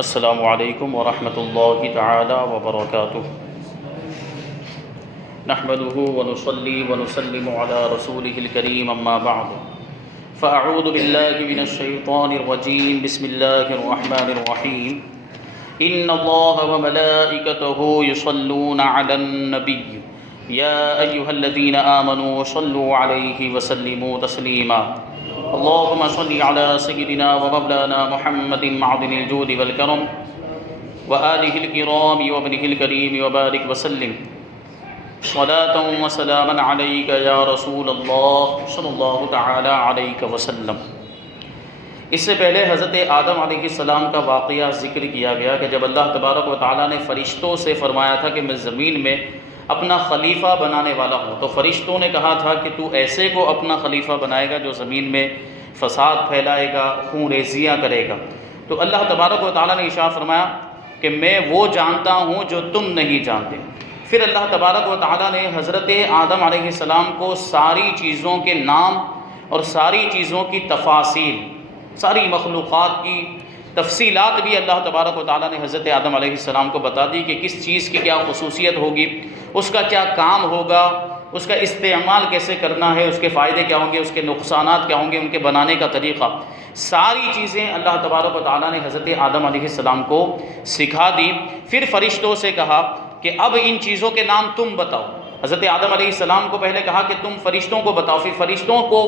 السلام علیکم ورحمۃ اللہ تعالی وبرکاتہ۔ نحمده ونصلي ونسلم على رسوله الكريم اما بعد فاعوذ بالله من الشيطان الرجيم بسم الله الرحمن الرحيم ان الله وملائكته يصلون على النبي يا ايها الذين امنوا صلوا عليه وسلموا تسليما اللهم صل على سيدنا ومولانا محمد معدن الجود والكرم وآله الكرام وابنه الكريم وبارك وسلم صلاة وسلاما عليك يا رسول الله صلی اللہ تعالی علیہ وسلم۔ اس سے پہلے حضرت آدم علیہ السلام کا واقعہ ذکر کیا گیا کہ جب اللہ تبارک و تعالیٰ نے فرشتوں سے فرمایا تھا کہ میں زمین میں اپنا خلیفہ بنانے والا ہوں، تو فرشتوں نے کہا تھا کہ تو ایسے کو اپنا خلیفہ بنائے گا جو زمین میں فساد پھیلائے گا، خون ریزیاں کرے گا۔ تو اللہ تبارک و تعالیٰ نے ارشاد فرمایا کہ میں وہ جانتا ہوں جو تم نہیں جانتے۔ پھر اللہ تبارک و تعالیٰ نے حضرت آدم علیہ السلام کو ساری چیزوں کے نام اور ساری چیزوں کی تفاصیل، ساری مخلوقات کی تفصیلات بھی اللہ تبارک و تعالیٰ نے حضرت آدم علیہ السلام کو بتا دی کہ کس چیز کی کیا خصوصیت ہوگی، اس کا کیا کام ہوگا، اس کا استعمال کیسے کرنا ہے، اس کے فائدے کیا ہوں گے، اس کے نقصانات کیا ہوں گے، ان کے بنانے کا طریقہ، ساری چیزیں اللہ تبارک و تعالیٰ نے حضرت آدم علیہ السلام کو سکھا دی۔ پھر فرشتوں سے کہا کہ اب ان چیزوں کے نام تم بتاؤ۔ حضرت آدم علیہ السلام کو پہلے کہا کہ تم فرشتوں کو بتاؤ، پھر فرشتوں کو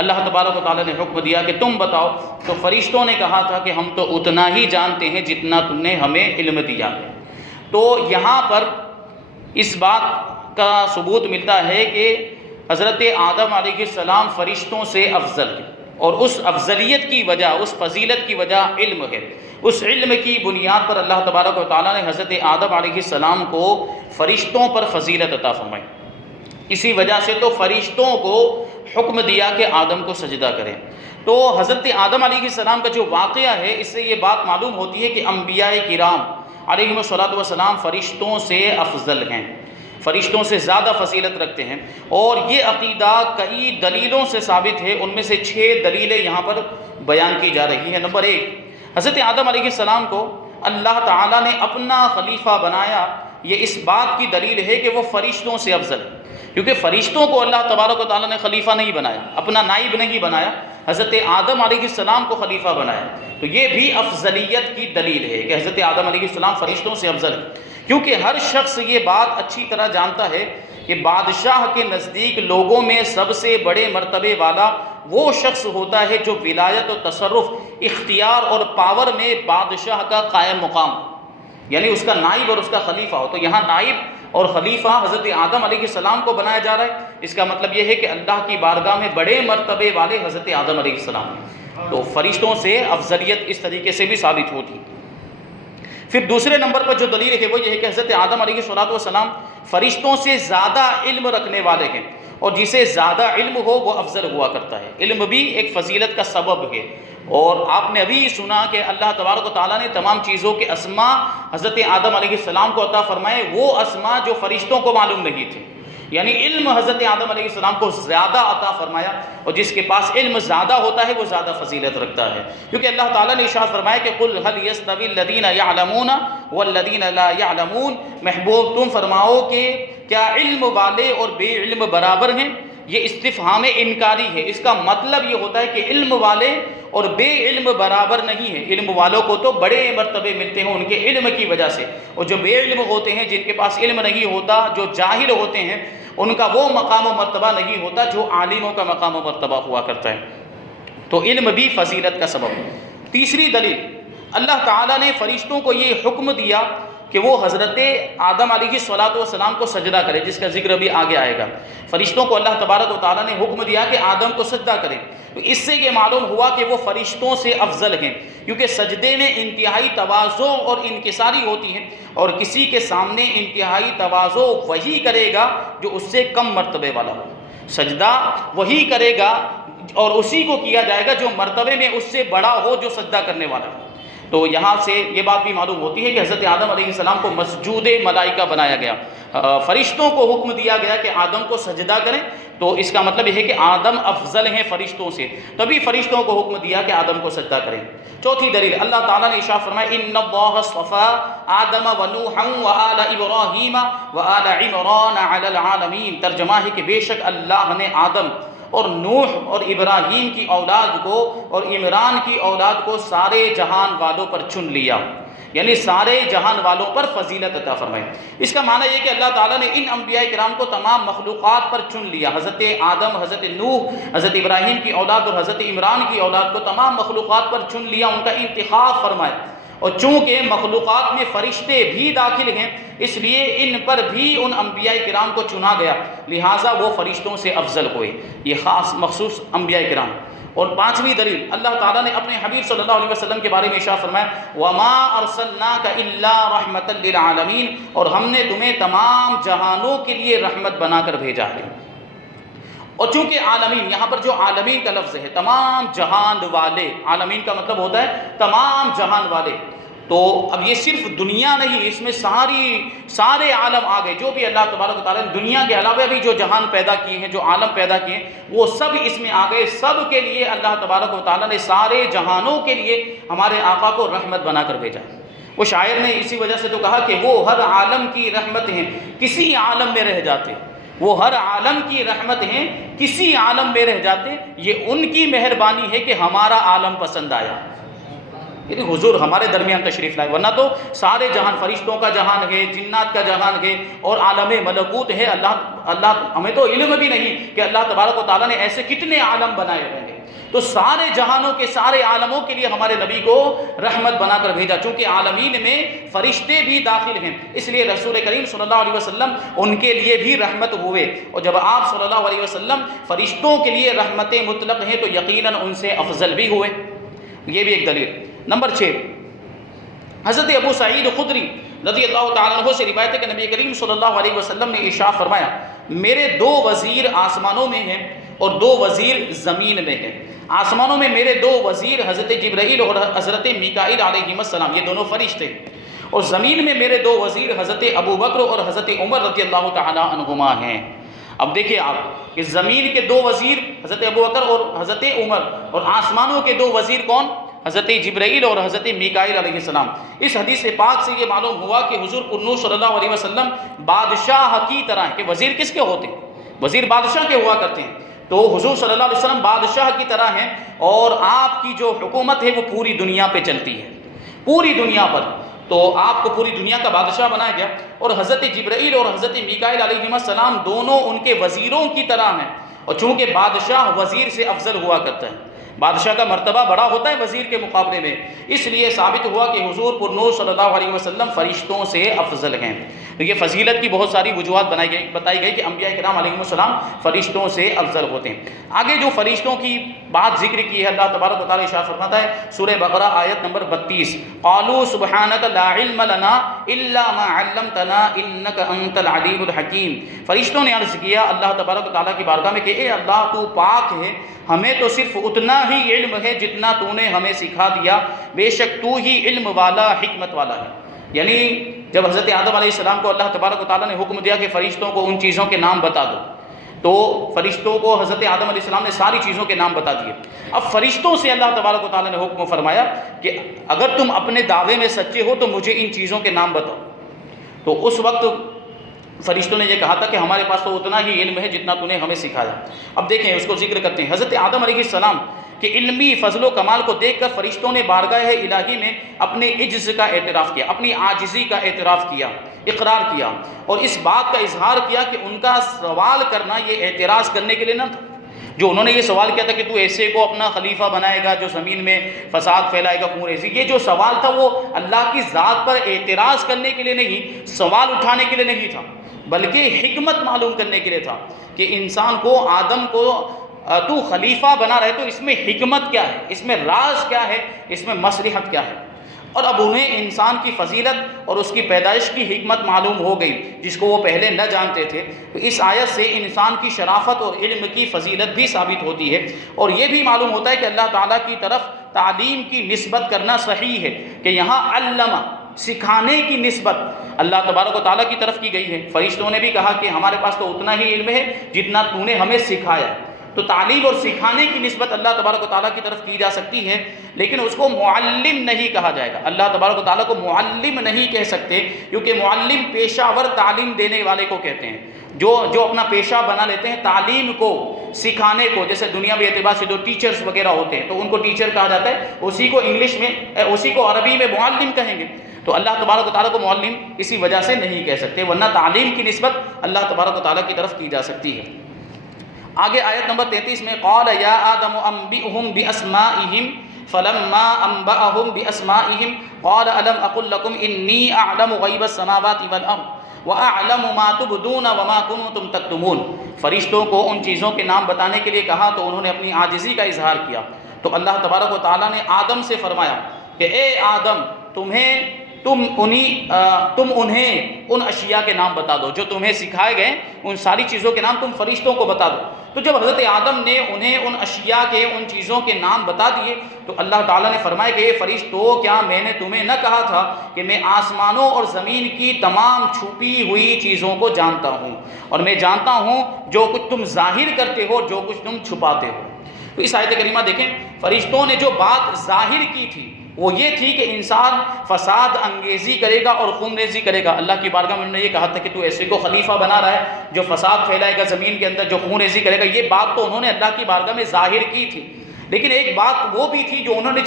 اللہ تبارک و تعالیٰ نے حکم دیا کہ تم بتاؤ۔ تو فرشتوں نے کہا تھا کہ ہم تو اتنا ہی جانتے ہیں جتنا تم نے ہمیں علم دیا ہے۔ تو یہاں پر اس بات کا ثبوت ملتا ہے کہ حضرت آدم علیہ السلام فرشتوں سے افضل ہے، اور اس افضلیت کی وجہ، اس فضیلت کی وجہ علم ہے۔ اس علم کی بنیاد پر اللہ تبارک و تعالیٰ نے حضرت آدم علیہ السلام کو فرشتوں پر فضیلت عطا فرمائی۔ اسی وجہ سے تو فرشتوں کو حکم دیا کہ آدم کو سجدہ کریں۔ تو حضرت آدم علیہ السلام کا جو واقعہ ہے، اس سے یہ بات معلوم ہوتی ہے کہ انبیاء کرام علیہم الصلاۃ والسلام فرشتوں سے افضل ہیں، فرشتوں سے زیادہ فضیلت رکھتے ہیں، اور یہ عقیدہ کئی دلیلوں سے ثابت ہے۔ ان میں سے 6 دلیلیں یہاں پر بیان کی جا رہی ہیں۔ نمبر 1، حضرت آدم علیہ السلام کو اللہ تعالیٰ نے اپنا خلیفہ بنایا، یہ اس بات کی دلیل ہے کہ وہ فرشتوں سے افضل ہے، کیونکہ فرشتوں کو اللہ تبارک و تعالیٰ نے خلیفہ نہیں بنایا، اپنا نائب نہیں بنایا، حضرت آدم علیہ السلام کو خلیفہ بنایا۔ تو یہ بھی افضلیت کی دلیل ہے کہ حضرت آدم علیہ السلام فرشتوں سے افضل ہے، کیونکہ ہر شخص یہ بات اچھی طرح جانتا ہے کہ بادشاہ کے نزدیک لوگوں میں سب سے بڑے مرتبے والا وہ شخص ہوتا ہے جو ولایت و تصرف، اختیار اور پاور میں بادشاہ کا قائم مقام، یعنی اس کا نائب اور اس کا خلیفہ ہو۔ تو یہاں نائب اور خلیفہ حضرت آدم علیہ السلام کو بنایا جا رہا ہے۔ اس کا مطلب یہ ہے کہ اللہ کی بارگاہ میں بڑے مرتبے والے حضرت آدم علیہ السلام ہیں۔ تو فرشتوں سے افضلیت اس طریقے سے بھی ثابت ہوتی ہے۔ پھر دوسرے نمبر پر جو دلیل ہے وہ یہ ہے کہ حضرت آدم علیہ السلام فرشتوں سے زیادہ علم رکھنے والے ہیں، اور جسے زیادہ علم ہو وہ افضل ہوا کرتا ہے۔ علم بھی ایک فضیلت کا سبب ہے، اور آپ نے ابھی سنا کہ اللہ تبارک و تعالیٰ نے تمام چیزوں کے اسماء حضرت آدم علیہ السلام کو عطا فرمائے، وہ اسماء جو فرشتوں کو معلوم نہیں تھے، یعنی علم حضرت آدم علیہ السلام کو زیادہ عطا فرمایا، اور جس کے پاس علم زیادہ ہوتا ہے وہ زیادہ فضیلت رکھتا ہے، کیونکہ اللہ تعالیٰ نے ارشاد فرمایا کہ قل هل يستوي الذين يعلمون والذين لا يعلمون، محبوب تم فرماؤ کہ کیا علم والے اور بے علم برابر ہیں؟ یہ استفہام انکاری ہے۔ اس کا مطلب یہ ہوتا ہے کہ علم والے اور بے علم برابر نہیں ہیں۔ علم والوں کو تو بڑے مرتبے ملتے ہیں ان کے علم کی وجہ سے، اور جو بے علم ہوتے ہیں، جن کے پاس علم نہیں ہوتا، جو جاہل ہوتے ہیں، ان کا وہ مقام و مرتبہ نہیں ہوتا جو عالموں کا مقام و مرتبہ ہوا کرتا ہے۔ تو علم بھی فضیلت کا سبب ہے۔ تیسری دلیل، اللہ تعالیٰ نے فرشتوں کو یہ حکم دیا کہ وہ حضرت آدم علیہ السلام کو سجدہ کرے، جس کا ذکر ابھی آگے آئے گا۔ فرشتوں کو اللہ تبارک و تعالیٰ نے حکم دیا کہ آدم کو سجدہ کرے، تو اس سے یہ معلوم ہوا کہ وہ فرشتوں سے افضل ہیں، کیونکہ سجدے میں انتہائی تواضع اور انکساری ہوتی ہے، اور کسی کے سامنے انتہائی تواضع وہی کرے گا جو اس سے کم مرتبے والا ہو۔ سجدہ وہی کرے گا اور اسی کو کیا جائے گا جو مرتبے میں اس سے بڑا ہو، جو سجدہ کرنے والا ہو۔ تو یہاں سے یہ بات بھی معلوم ہوتی ہے کہ حضرت آدم علیہ السلام کو مسجود ملائکہ بنایا گیا، فرشتوں کو حکم دیا گیا کہ آدم کو سجدہ کریں، تو اس کا مطلب یہ ہے کہ آدم افضل ہیں فرشتوں سے، تبھی فرشتوں کو حکم دیا کہ آدم کو سجدہ کریں۔ چوتھی دلیل، اللہ تعالیٰ نے ارشاد فرمایا ان اللہ اصطفى آدم ونوحا وآل ابراہیم وآل عمران علی العالمین، ترجمہ ہے کہ بے شک اللہ نے آدم اور نوح اور ابراہیم کی اولاد کو اور عمران کی اولاد کو سارے جہان والوں پر چن لیا، یعنی سارے جہان والوں پر فضیلت عطا فرمائی۔ اس کا معنی یہ کہ اللہ تعالیٰ نے ان انبیاء کرام کو تمام مخلوقات پر چن لیا، حضرت آدم، حضرت نوح، حضرت ابراہیم کی اولاد اور حضرت عمران کی اولاد کو تمام مخلوقات پر چن لیا، ان کا انتخاب فرمایا، اور چونکہ مخلوقات میں فرشتے بھی داخل ہیں اس لیے ان پر بھی ان انبیاء کرام کو چنا گیا، لہٰذا وہ فرشتوں سے افضل ہوئے، یہ خاص مخصوص انبیاء کرام۔ اور پانچویں دلیل، اللہ تعالیٰ نے اپنے حبیب صلی اللہ علیہ وسلم کے بارے میں ارشاد فرمایا وَمَا أَرْسَلْنَاكَ إِلَّا رَحْمَةً لِلْعَالَمِينَ، اور ہم نے تمہیں تمام جہانوں کے لیے رحمت بنا کر بھیجا ہے۔ اور چونکہ عالمین، یہاں پر جو عالمین کا لفظ ہے، تمام جہان والے، عالمین کا مطلب ہوتا ہے تمام جہان والے، تو اب یہ صرف دنیا نہیں، اس میں سارے عالم آ گئے، جو بھی اللہ تبارک و تعالیٰ نے دنیا کے علاوہ بھی جو جہان پیدا کیے ہیں، جو عالم پیدا کیے ہیں، وہ سب اس میں آ گئے، سب کے لیے اللہ تبارک و تعالیٰ نے سارے جہانوں کے لیے ہمارے آقا کو رحمت بنا کر بھیجا۔ وہ شاعر نے اسی وجہ سے تو کہا کہ وہ ہر عالم کی رحمت ہیں کسی عالم میں رہ جاتے، وہ ہر عالم کی رحمت ہیں کسی عالم میں رہ جاتے، یہ ان کی مہربانی ہے کہ ہمارا عالم پسند آیا، یعنی حضور ہمارے درمیان تشریف لائے، ورنہ تو سارے جہان، فرشتوں کا جہان ہے، جنات کا جہان ہے اور عالم ملکوت ہے، اللہ ہمیں تو علم بھی نہیں کہ اللہ تبارک و تعالیٰ نے ایسے کتنے عالم بنائے ہوئے ہیں، تو سارے جہانوں کے سارے عالموں کے لیے ہمارے نبی کو رحمت بنا کر بھیجا، چونکہ عالمین میں فرشتے بھی داخل ہیں، اس لیے رسول کریم صلی اللہ علیہ وسلم ان کے لیے بھی رحمت ہوئے، اور جب آپ صلی اللہ علیہ وسلم فرشتوں کے لیے رحمت مطلق ہیں تو یقیناً ان سے افضل بھی ہوئے۔ یہ بھی ایک دلیل۔ نمبر 6، حضرت ابو سعید خدری رضی اللہ تعالیٰ عنہ سے روایت ہے کہ نبی کریم صلی اللہ علیہ وسلم نے ارشاد فرمایا میرے 2 وزیر آسمانوں میں ہیں اور 2 وزیر زمین میں ہیں۔ آسمانوں میں میرے 2 وزیر حضرت جبرائیل اور حضرت میکائیل علیہ السلام، یہ دونوں فرشتے، اور زمین میں میرے 2 وزیر حضرت ابو بکر اور حضرت عمر رضی اللہ تعالیٰ عنہما ہیں۔ اب دیکھیں آپ کہ زمین کے 2 وزیر حضرت ابو بکر اور حضرت عمر، اور آسمانوں کے 2 وزیر کون؟ حضرت جبرائیل اور حضرت میکائیل علیہ السلام۔ اس حدیث پاک سے یہ معلوم ہوا کہ حضور پرنور صلی اللہ علیہ وسلم بادشاہ کی طرح ہیں، کہ وزیر کس کے ہوتے ہیں؟ وزیر بادشاہ کے ہوا کرتے ہیں، تو حضور صلی اللہ علیہ وسلم بادشاہ کی طرح ہیں، اور آپ کی جو حکومت ہے وہ پوری دنیا پہ چلتی ہے، پوری دنیا پر، تو آپ کو پوری دنیا کا بادشاہ بنایا گیا، اور حضرت جبرائیل اور حضرت میکائیل علیہ السلام دونوں ان کے وزیروں کی طرح ہیں، اور چونکہ بادشاہ وزیر سے افضل ہوا کرتا ہے، بادشاہ کا مرتبہ بڑا ہوتا ہے وزیر کے مقابلے میں، اس لیے ثابت ہوا کہ حضور پرنور صلی اللہ علیہ وسلم فرشتوں سے افضل ہیں۔ تو یہ فضیلت کی بہت ساری وجوہات بتائی گئی کہ انبیاء کرام علیہ السلام فرشتوں سے افضل ہوتے ہیں۔ آگے جو فرشتوں کی بات ذکر کی ہے، اللہ تبارک و تعالیٰ ارشاد فرماتا ہے سورہ بقرہ آیت نمبر 32، قالوا سبحانک لا علم لنا الا ما علمتنا انک انت العلیم الحکیم۔ فرشتوں نے عرض کیا اللہ تبارک و تعالیٰ کی بارگاہ میں کہ اے اللہ تو پاک ہے، ہمیں تو صرف اتنا ہی علم ہے جتنا تو نے ہمیں سکھا دیا، بے شک تو ہی علم والا حکمت والا ہے۔ یعنی جب حضرت آدم علیہ السلام کو اللہ تبارک و تعالیٰ نے حکم دیا کہ فرشتوں کو ان چیزوں کے نام بتا دو، تو فرشتوں کو حضرت آدم علیہ السلام نے ساری چیزوں کے نام بتا دیے۔ اب فرشتوں سے اللہ تبارک و تعالیٰ نے حکم فرمایا کہ اگر تم اپنے دعوے میں سچے ہو تو مجھے ان چیزوں کے نام بتاؤ، تو اس وقت فرشتوں نے یہ کہا تھا کہ ہمارے پاس تو اتنا ہی علم ہے جتنا تو نے ہمیں سکھایا۔ اب دیکھیں اس کو ذکر کرتے ہیں، حضرت آدم علیہ السلام کہ علمی فضل و کمال کو دیکھ کر فرشتوں نے بارگاہ الہی میں اپنے عجز کا اعتراف کیا، اپنی عاجزی کا اعتراف کیا، اقرار کیا، اور اس بات کا اظہار کیا کہ ان کا سوال کرنا یہ اعتراض کرنے کے لیے نہ تھا۔ جو انہوں نے یہ سوال کیا تھا کہ تو ایسے کو اپنا خلیفہ بنائے گا جو زمین میں فساد پھیلائے گا خون، یہ جو سوال تھا وہ اللہ کی ذات پر اعتراض کرنے کے لیے نہیں، سوال اٹھانے کے لیے نہیں تھا، بلکہ حکمت معلوم کرنے کے لیے تھا کہ انسان کو، آدم کو تو خلیفہ بنا رہے تو اس میں حکمت کیا ہے، اس میں راز کیا ہے، اس میں مصلحت کیا ہے۔ اور اب انہیں انسان کی فضیلت اور اس کی پیدائش کی حکمت معلوم ہو گئی جس کو وہ پہلے نہ جانتے تھے، تو اس آیت سے انسان کی شرافت اور علم کی فضیلت بھی ثابت ہوتی ہے، اور یہ بھی معلوم ہوتا ہے کہ اللہ تعالیٰ کی طرف تعلیم کی نسبت کرنا صحیح ہے، کہ یہاں علمہ سکھانے کی نسبت اللہ تبارک و تعالیٰ کی طرف کی گئی ہے۔ فرشتوں نے بھی کہا کہ ہمارے پاس تو اتنا ہی علم ہے جتنا تو نے ہمیں سکھایا، تو تعلیم اور سکھانے کی نسبت اللہ تبارک و تعالیٰ کی طرف کی جا سکتی ہے، لیکن اس کو معلم نہیں کہا جائے گا۔ اللہ تبارک و تعالیٰ کو معلم نہیں کہہ سکتے، کیونکہ معلم پیشہ ور تعلیم دینے والے کو کہتے ہیں، جو اپنا پیشہ بنا لیتے ہیں تعلیم کو، سکھانے کو۔ جیسے دنیاوی اعتبار سے جو ٹیچرز وغیرہ ہوتے ہیں تو ان کو ٹیچر کہا جاتا ہے، اسی کو انگلش میں، اسی کو عربی میں معلم کہیں گے۔ تو اللہ تبارک و تعالیٰ کو معلم اسی وجہ سے نہیں کہہ سکتے، ورنہ تعلیم کی نسبت اللہ تبارک و تعالیٰ کی طرف کی جا سکتی ہے۔ آگے آیت نمبر 33 میں قال یا آدم انبئهم باسمائهم فلما انبأهم باسمائهم قال الم اقل لكم انی اعلم غیب السماوات والارض واعلم ما تبدون وما کنتم تکتمون۔ فرشتوں کو ان چیزوں کے نام بتانے کے لیے کہا تو انہوں نے اپنی عاجزی کا اظہار کیا، تو اللہ تبارک و تعالیٰ نے آدم سے فرمایا کہ اے آدم تم انہیں ان اشیاء کے نام بتا دو جو تمہیں سکھائے گئے، ان ساری چیزوں کے نام تم فرشتوں کو بتا دو۔ تو جب حضرت آدم نے انہیں ان اشیاء کے، ان چیزوں کے نام بتا دیے تو اللہ تعالیٰ نے فرمایا کہ اے فرشتوں، کیا میں نے تمہیں نہ کہا تھا کہ میں آسمانوں اور زمین کی تمام چھپی ہوئی چیزوں کو جانتا ہوں، اور میں جانتا ہوں جو کچھ تم ظاہر کرتے ہو، جو کچھ تم چھپاتے ہو۔ تو اس آیت کریمہ دیکھیں، فرشتوں نے جو بات ظاہر کی تھی وہ یہ تھی کہ انسان فساد انگیزی کرے گا اور خون ریزی کرے گا۔ اللہ کی بارگاہ میں انہوں نے یہ کہا تھا کہ تو ایسے کو خلیفہ بنا رہا ہے جو فساد پھیلائے گا زمین کے اندر، جو خون ریزی کرے گا۔ یہ بات تو انہوں نے اللہ کی بارگاہ میں ظاہر کی تھی، لیکن ایک بات وہ بھی تھی جو انہوں نے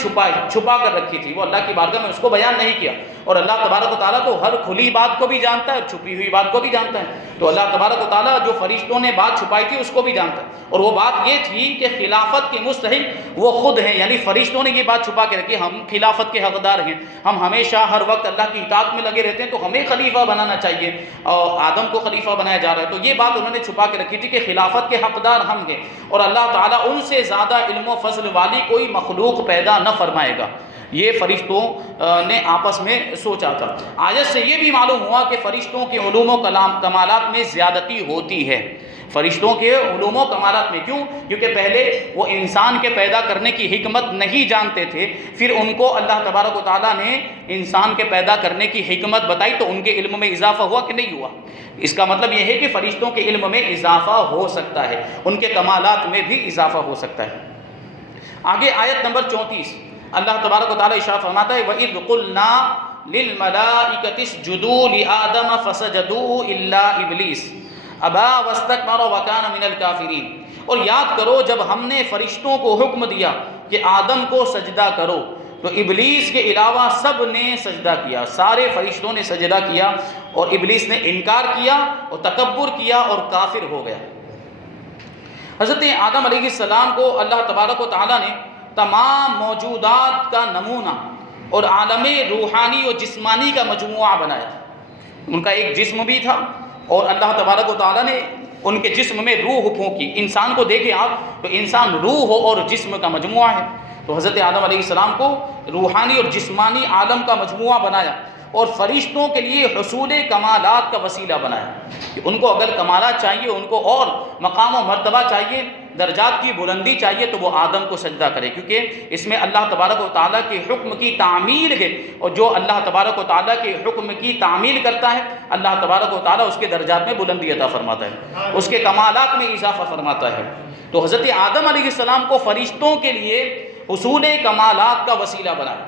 چھپا کر رکھی تھی، وہ اللہ کی بارگاہ میں اس کو بیان نہیں کیا۔ اور اللہ تبارک و تعالیٰ تو ہر کھلی بات کو بھی جانتا ہے اور چھپی ہوئی بات کو بھی جانتا ہے۔ تو اللہ تبارک و تعالیٰ جو فرشتوں نے بات چھپائی تھی اس کو بھی جانتا ہے، اور وہ بات یہ تھی کہ خلافت کے مستحق وہ خود ہیں، یعنی فرشتوں نے یہ بات چھپا کے رکھی، ہم خلافت کے حقدار ہیں، ہم ہمیشہ ہر وقت اللہ کی اطاعت میں لگے رہتے ہیں، تو ہمیں خلیفہ بنانا چاہیے، اور آدم کو خلیفہ بنایا جا رہا ہے۔ تو یہ بات انہوں نے چھپا کے رکھی تھی کہ خلافت کے حقدار ہم ہیں، اور اللہ تعالیٰ ان سے زیادہ علم و فضل والی کوئی مخلوق پیدا نہ فرمائے گا۔ یہ فرشتوں نے آپس میں سوچا تھا۔ آیت سے یہ بھی معلوم ہوا کہ فرشتوں کے علوم و کمالات میں زیادتی ہوتی ہے۔ فرشتوں کے علوم و کمالات میں کیوں؟ کیونکہ پہلے وہ انسان کے پیدا کرنے کی حکمت نہیں جانتے تھے، پھر ان کو اللہ تبارک و تعالیٰ نے انسان کے پیدا کرنے کی حکمت بتائی تو ان کے علم میں اضافہ ہوا کہ نہیں ہوا؟ اس کا مطلب یہ ہے کہ فرشتوں کے علم میں اضافہ ہو سکتا ہے، ان کے کمالات میں بھی اضافہ ہو سکتا ہے۔ آگے آیت نمبر 34 اللہ تبارک و تعالیٰ ارشاد فرماتا ہے وَإِذْ قُلْنَا لِلْمَلَائِكَةِ اسْجُدُوا لِآدَمَ فَسَجَدُوا إِلَّا إِبْلِيسَ أَبَىٰ وَاسْتَكْبَرَ وَكَانَ مِنَ الْكَافِرِينَ۔ اور یاد کرو جب ہم نے فرشتوں کو حکم دیا کہ آدم کو سجدہ کرو تو ابلیس کے علاوہ سب نے سجدہ کیا، سارے فرشتوں نے سجدہ کیا، اور ابلیس نے انکار کیا اور تکبر کیا اور کافر ہو گیا۔ حضرت آدم علیہ السلام کو اللہ تبارک و تعالیٰ نے تمام موجودات کا نمونہ اور عالم روحانی و جسمانی کا مجموعہ بنایا۔ ان کا ایک جسم بھی تھا، اور اللہ تبارک و تعالیٰ نے ان کے جسم میں روح پھونکی۔ انسان کو دیکھیں آپ تو انسان روح اور جسم کا مجموعہ ہے، تو حضرت آدم علیہ السلام کو روحانی اور جسمانی عالم کا مجموعہ بنایا، اور فرشتوں کے لیے حصول کمالات کا وسیلہ بنایا کہ ان کو اگر کمالات چاہیے، ان کو اور مقام و مرتبہ چاہیے، درجات کی بلندی چاہیے، تو وہ آدم کو سجدہ کرے، کیونکہ اس میں اللہ تبارک و تعالیٰ کے حکم کی تعمیل ہے، اور جو اللہ تبارک و تعالیٰ کے حکم کی تعمیل کرتا ہے اللہ تبارک و تعالیٰ اس کے درجات میں بلندی عطا فرماتا ہے، اس کے کمالات میں اضافہ فرماتا ہے۔ تو حضرت آدم علیہ السلام کو فرشتوں کے لیے حصول کمالات کا وسیلہ بنایا،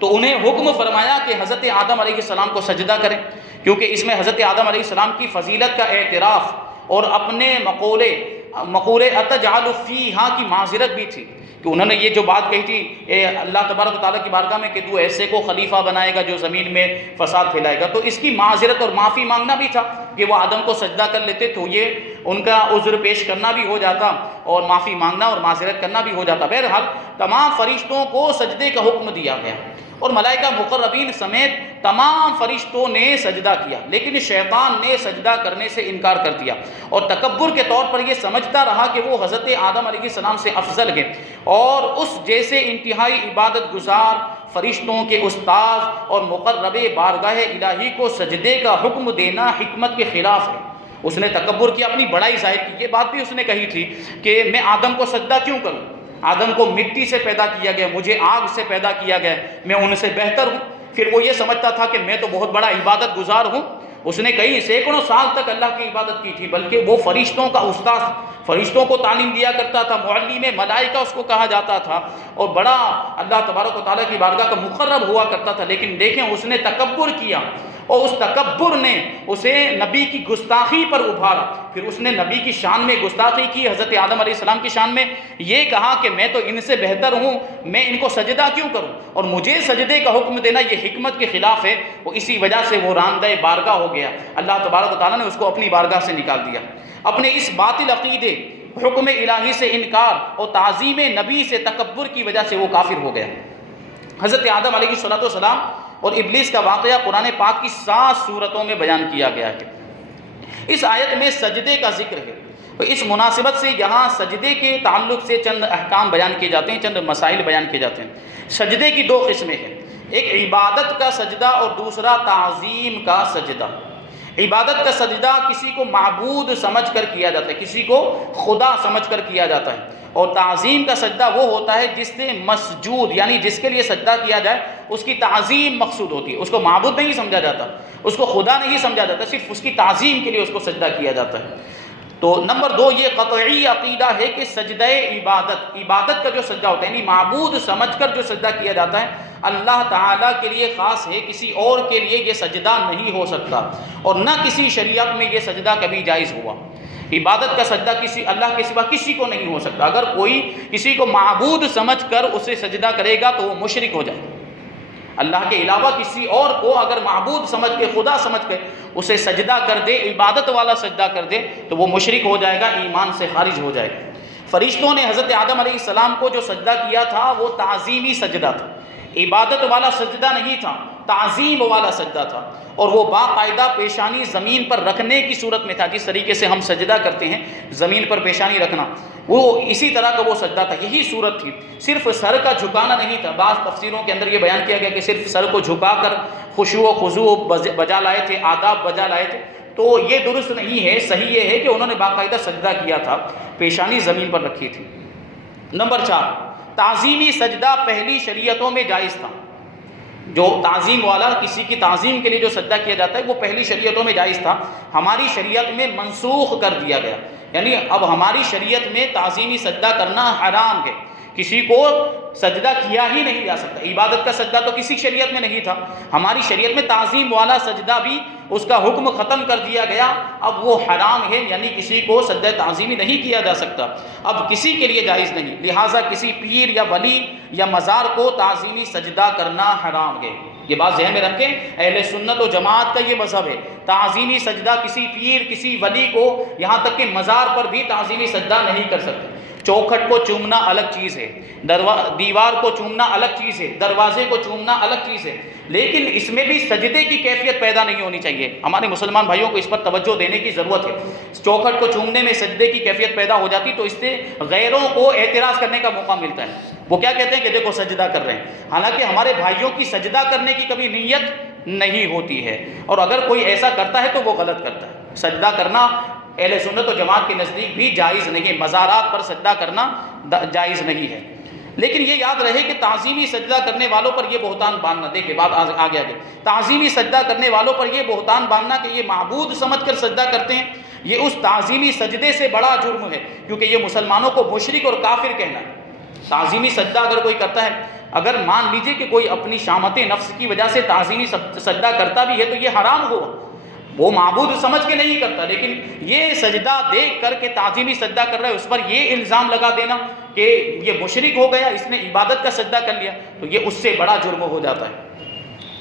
تو انہیں حکم فرمایا کہ حضرت آدم علیہ السلام کو سجدہ کریں، کیونکہ اس میں حضرت آدم علیہ السلام کی فضیلت کا اعتراف اور اپنے مقولے اتجعل فیہا کی معذرت بھی تھی، کہ انہوں نے یہ جو بات کہی تھی اے اللہ تبارک و تعالیٰ کی بارگاہ میں کہ تو ایسے کو خلیفہ بنائے گا جو زمین میں فساد پھیلائے گا، تو اس کی معذرت اور معافی مانگنا بھی تھا کہ وہ آدم کو سجدہ کر لیتے تو یہ ان کا عذر پیش کرنا بھی ہو جاتا اور معافی مانگنا اور معذرت کرنا بھی ہو جاتا۔ بہرحال تمام فرشتوں کو سجدے کا حکم دیا گیا، اور ملائکہ مقربین سمیت تمام فرشتوں نے سجدہ کیا، لیکن شیطان نے سجدہ کرنے سے انکار کر دیا، اور تکبر کے طور پر یہ سمجھتا رہا کہ وہ حضرت آدم علیہ السلام سے افضل ہے، اور اس جیسے انتہائی عبادت گزار فرشتوں کے استاذ اور مقرب بارگاہ الہی کو سجدے کا حکم دینا حکمت کے خلاف ہے۔ اس نے تکبر کیا، اپنی بڑائی ظاہر کی۔ یہ بات بھی اس نے کہی تھی کہ میں آدم کو سجدہ کیوں کروں؟ آدم کو مٹی سے پیدا کیا گیا، مجھے آگ سے پیدا کیا گیا، میں ان سے بہتر ہوں۔ پھر وہ یہ سمجھتا تھا کہ میں تو بہت بڑا عبادت گزار ہوں۔ اس نے کئی سینکڑوں سال تک اللہ کی عبادت کی تھی، بلکہ وہ فرشتوں کا استاد، فرشتوں کو تعلیم دیا کرتا تھا، معلم ملائکہ اس کو کہا جاتا تھا، اور بڑا اللہ تبارک و تعالیٰ کی بارگاہ کا مقرب ہوا کرتا تھا۔ لیکن دیکھیں اس نے تکبر کیا، اور اس تکبر نے اسے نبی کی گستاخی پر ابھارا۔ پھر اس نے نبی کی شان میں گستاخی کی، حضرت آدم علیہ السلام کی شان میں یہ کہا کہ میں تو ان سے بہتر ہوں، میں ان کو سجدہ کیوں کروں، اور مجھے سجدے کا حکم دینا یہ حکمت کے خلاف ہے۔ وہ اسی وجہ سے وہ راندہ بارگاہ ہو گیا، اللہ تبارک و تعالیٰ نے اس کو اپنی بارگاہ سے نکال دیا۔ اپنے اس باطل عقیدے، حکم الہی سے انکار اور تعظیم نبی سے تکبر کی وجہ سے وہ کافر ہو گیا۔ حضرت آدم علیہ السلام اور ابلیس کا واقعہ قرآن پاک کی 7 سورتوں میں بیان کیا گیا ہے۔ اس آیت میں سجدے کا ذکر ہے، تو اس مناسبت سے یہاں سجدے کے تعلق سے چند احکام بیان کیے جاتے ہیں، چند مسائل بیان کیے جاتے ہیں۔ سجدے کی 2 قسمیں ہیں، ایک عبادت کا سجدہ اور دوسرا تعظیم کا سجدہ۔ عبادت کا سجدہ کسی کو معبود سمجھ کر کیا جاتا ہے، کسی کو خدا سمجھ کر کیا جاتا ہے، اور تعظیم کا سجدہ وہ ہوتا ہے جس سے مسجود یعنی جس کے لیے سجدہ کیا جائے اس کی تعظیم مقصود ہوتی ہے، اس کو معبود نہیں سمجھا جاتا، اس کو خدا نہیں سمجھا جاتا، صرف اس کی تعظیم کے لیے اس کو سجدہ کیا جاتا ہے۔ تو نمبر 2 یہ قطعی عقیدہ ہے کہ سجدہ عبادت کا جو سجدہ ہوتا ہے یعنی معبود سمجھ کر جو سجدہ کیا جاتا ہے اللہ تعالیٰ کے لیے خاص ہے، کسی اور کے لیے یہ سجدہ نہیں ہو سکتا، اور نہ کسی شریعت میں یہ سجدہ کبھی جائز ہوا۔ عبادت کا سجدہ کسی اللہ کے سوا کسی کو نہیں ہو سکتا۔ اگر کوئی کسی کو معبود سمجھ کر اسے سجدہ کرے گا تو وہ مشرک ہو جائے گا۔ اللہ کے علاوہ کسی اور کو اگر معبود سمجھ کے، خدا سمجھ کے اسے سجدہ کر دے، عبادت والا سجدہ کر دے، تو وہ مشرک ہو جائے گا، ایمان سے خارج ہو جائے گا۔ فرشتوں نے حضرت آدم علیہ السلام کو جو سجدہ کیا تھا وہ تعظیمی سجدہ تھا، عبادت والا سجدہ نہیں تھا، تعظیم والا سجدہ تھا، اور وہ باقاعدہ پیشانی زمین پر رکھنے کی صورت میں تھا، جس طریقے سے ہم سجدہ کرتے ہیں زمین پر پیشانی رکھنا، وہ اسی طرح کا وہ سجدہ تھا، یہی صورت تھی۔ صرف سر کا جھکانا نہیں تھا، بعض تفسیروں کے اندر یہ بیان کیا گیا کہ صرف سر کو جھکا کر خشوع و خضوع بجا لائے تھے، آداب بجا لائے تھے، تو یہ درست نہیں ہے۔ صحیح یہ ہے کہ انہوں نے باقاعدہ سجدہ کیا تھا، پیشانی زمین پر رکھی تھی۔ نمبر 4 تعظیمی سجدہ پہلی شریعتوں میں جائز تھا۔ جو تعظیم والا کسی کی تعظیم کے لیے جو سجدہ کیا جاتا ہے وہ پہلی شریعتوں میں جائز تھا، ہماری شریعت میں منسوخ کر دیا گیا، یعنی اب ہماری شریعت میں تعظیمی سجدہ کرنا حرام ہے، کسی کو سجدہ کیا ہی نہیں جا سکتا۔ عبادت کا سجدہ تو کسی شریعت میں نہیں تھا، ہماری شریعت میں تعظیم والا سجدہ بھی اس کا حکم ختم کر دیا گیا، اب وہ حرام ہے، یعنی کسی کو سجدہ تعظیمی نہیں کیا جا سکتا، اب کسی کے لیے جائز نہیں، لہٰذا کسی پیر یا ولی یا مزار کو تعظیمی سجدہ کرنا حرام ہے۔ یہ بات ذہن میں رکھیں، اہل سنت و جماعت کا یہ مذہب ہے، تعظیمی سجدہ کسی پیر کسی ولی کو، یہاں تک کہ مزار پر بھی تعظیمی سجدہ نہیں کر سکتے۔ چوکھٹ کو چومنا الگ چیز ہے، دیوار کو چومنا الگ چیز ہے، دروازے کو چومنا الگ چیز ہے، لیکن اس میں بھی سجدے کی کیفیت پیدا نہیں ہونی چاہیے۔ ہمارے مسلمان بھائیوں کو اس پر توجہ دینے کی ضرورت ہے۔ چوکھٹ کو چومنے میں سجدے کی کیفیت پیدا ہو جاتی تو اس سے غیروں کو اعتراض کرنے کا موقع ملتا ہے، وہ کیا کہتے ہیں کہ دیکھو سجدہ کر رہے ہیں، حالانکہ ہمارے بھائیوں کی سجدہ کرنے کی کبھی نیت نہیں ہوتی ہے، اور اگر کوئی ایسا کرتا ہے تو وہ غلط کرتا ہے۔ سجدہ کرنا اہل سنت و جماعت کے نزدیک بھی جائز نہیں ہے، مزارات پر سجدہ کرنا جائز نہیں ہے۔ لیکن یہ یاد رہے کہ تعظیمی سجدہ کرنے والوں پر یہ بہتان باندھنا، دیکھیں بات آگے تعظیمی سجدہ کرنے والوں پر یہ بہتان باندھنا کہ یہ معبود سمجھ کر سجدہ کرتے ہیں، یہ اس تعظیمی سجدے سے بڑا جرم ہے، کیونکہ یہ مسلمانوں کو مشرک اور کافر کہنا ہے۔ تعظیمی سجدہ اگر کوئی کرتا ہے، اگر مان لیجئے کہ کوئی اپنی شامت نفس کی وجہ سے تعظیمی سجدہ کرتا بھی ہے تو یہ حرام ہوا، وہ معبود سمجھ کے نہیں کرتا، لیکن یہ سجدہ دیکھ کر کے تعظیمی سجدہ کر رہا ہے، اس پر یہ الزام لگا دینا کہ یہ مشرک ہو گیا، اس نے عبادت کا سجدہ کر لیا، تو یہ اس سے بڑا جرم ہو جاتا ہے۔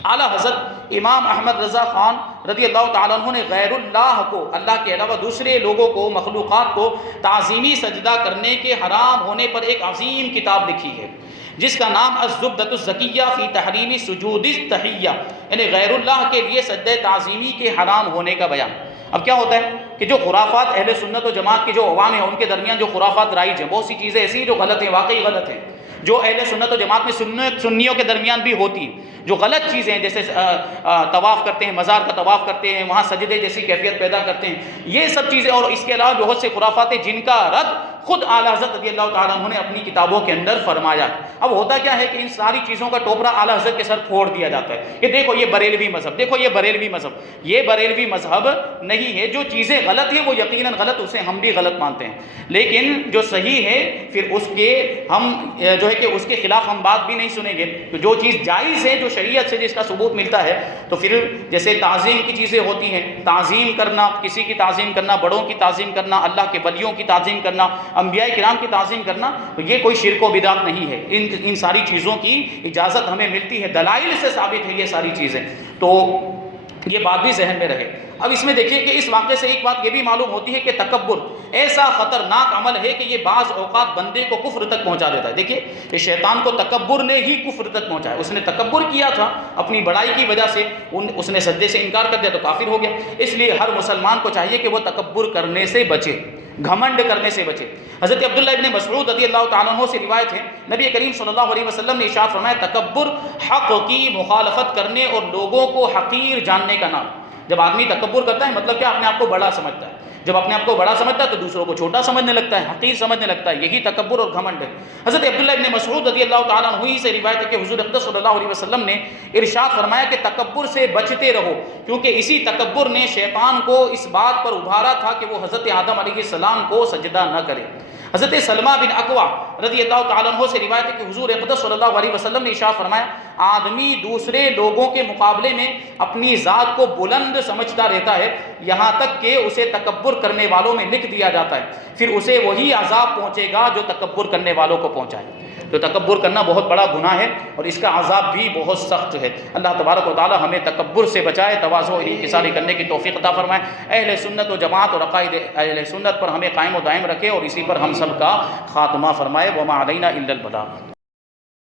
اعلیٰ حضرت امام احمد رضا خان رضی اللہ تعالیٰ عنہ نے غیر اللہ کو، اللہ کے علاوہ دوسرے لوگوں کو، مخلوقات کو تعظیمی سجدہ کرنے کے حرام ہونے پر ایک عظیم کتاب لکھی ہے، جس کا نام الزبدۃ الزکیہ فی تحریم سجود التحیہ، یعنی غیر اللہ کے لیے سجدہ تعظیمی کے حرام ہونے کا بیان۔ اب کیا ہوتا ہے کہ جو خرافات اہل سنت و جماعت کے جو عوام ہیں ان کے درمیان جو خرافات رائج ہیں، بہت سی چیزیں ایسی ہیں جو غلط ہیں، واقعی غلط ہیں، جو اہل سنت و جماعت میں سنیوں کے درمیان بھی ہوتی ہیں، جو غلط چیزیں جیسے طواف کرتے ہیں، مزار کا طواف کرتے ہیں، وہاں سجدے جیسی کیفیت پیدا کرتے ہیں، یہ سب چیزیں، اور اس کے علاوہ بہت سے خرافات ہیں جن کا رد خود اعلیٰ حضرت رضی اللہ تعالیٰ عنہ نے اپنی کتابوں کے اندر فرمایا۔ اب ہوتا کیا ہے کہ ان ساری چیزوں کا ٹوپرا اعلیٰ حضرت کے سر پھوڑ دیا جاتا ہے کہ دیکھو یہ بریلوی مذہب، دیکھو یہ بریلوی مذہب۔ یہ بریلوی مذہب نہیں ہے، جو چیزیں غلط ہیں وہ یقیناً غلط، اسے ہم بھی غلط مانتے ہیں، لیکن جو صحیح ہے پھر اس کے ہم جو ہے کہ اس کے خلاف ہم بات بھی نہیں سنیں گے۔ تو جو چیز جائز ہے، جو شریعت سے جس کا ثبوت ملتا ہے، تو پھر جیسے تعظیم کی چیزیں ہوتی ہیں، تعظیم کرنا، کسی کی تعظیم کرنا، بڑوں کی تعظیم کرنا، اللہ کے ولیوں کی تعظیم کرنا، انبیاء کرام کی تعظیم کرنا، تو یہ کوئی شرک و بدعت نہیں ہے۔ ان ساری چیزوں کی اجازت ہمیں ملتی ہے، دلائل سے ثابت ہے یہ ساری چیزیں، تو یہ بات بھی ذہن میں رہے۔ اب اس میں دیکھیے کہ اس واقعے سے ایک بات یہ بھی معلوم ہوتی ہے کہ تکبر ایسا خطرناک عمل ہے کہ یہ بعض اوقات بندے کو کفر تک پہنچا دیتا ہے۔ دیکھیے یہ شیطان کو تکبر نے ہی کفر تک پہنچایا، اس نے تکبر کیا تھا اپنی بڑائی کی وجہ سے، اس نے سجدے سے انکار کر دیا تو کافر ہو گیا۔ اس لیے ہر مسلمان کو چاہیے کہ وہ تکبر کرنے سے بچے، گھمنڈ کرنے سے بچے۔ حضرت عبداللہ ابن مسعود رضی اللہ تعالیٰ عنہ سے روایت ہے، نبی کریم صلی اللہ علیہ وسلم نے ارشاد فرمایا تکبر حق کی مخالفت کرنے اور لوگوں کو حقیر جاننے کا نام۔ جب آدمی تکبر کرتا ہے مطلب کیا؟ اپنے آپ کو بڑا سمجھتا ہے۔ جب اپنے آپ کو بڑا سمجھتا ہے تو دوسروں کو چھوٹا سمجھنے لگتا ہے، حقیر سمجھنے لگتا ہے، یہی تکبر اور گھمنڈ ہے۔ حضرت عبداللہ ابن مسعود رضی اللہ تعالیٰ عنہ سے روایت ہے کہ حضور اقدس صلی اللہ علیہ وسلم نے ارشاد فرمایا کہ تکبر سے بچتے رہو، کیونکہ اسی تکبر نے شیطان کو اس بات پر ابھارا تھا کہ وہ حضرت آدم علیہ السلام کو سجدہ نہ کرے۔ حضرت سلمہ بن اکوع رضی اللہ تعالیٰ عنہ سے روایت ہے کہ حضور اقدس صلی اللہ علیہ وسلم نے ارشاد فرمایا آدمی دوسرے لوگوں کے مقابلے میں اپنی ذات کو بلند سمجھتا رہتا ہے، یہاں تک کہ اسے تکبر کرنے والوں میں لکھ دیا جاتا ہے، پھر اسے وہی عذاب پہنچے گا جو تکبر کرنے والوں کو پہنچائے۔ تو تکبر کرنا بہت بڑا گناہ ہے اور اس کا عذاب بھی بہت سخت ہے۔ اللہ تبارک و تعالی ہمیں تکبر سے بچائے، تواضع اور انکساری کرنے کی توفیق عطا فرمائے۔ اہل سنت و جماعت اور عقائد اہل سنت پر ہمیں قائم و دائم رکھے اور اسی پر ہم سب کا خاتمہ فرمائے۔ وما علینا الا البلاغ۔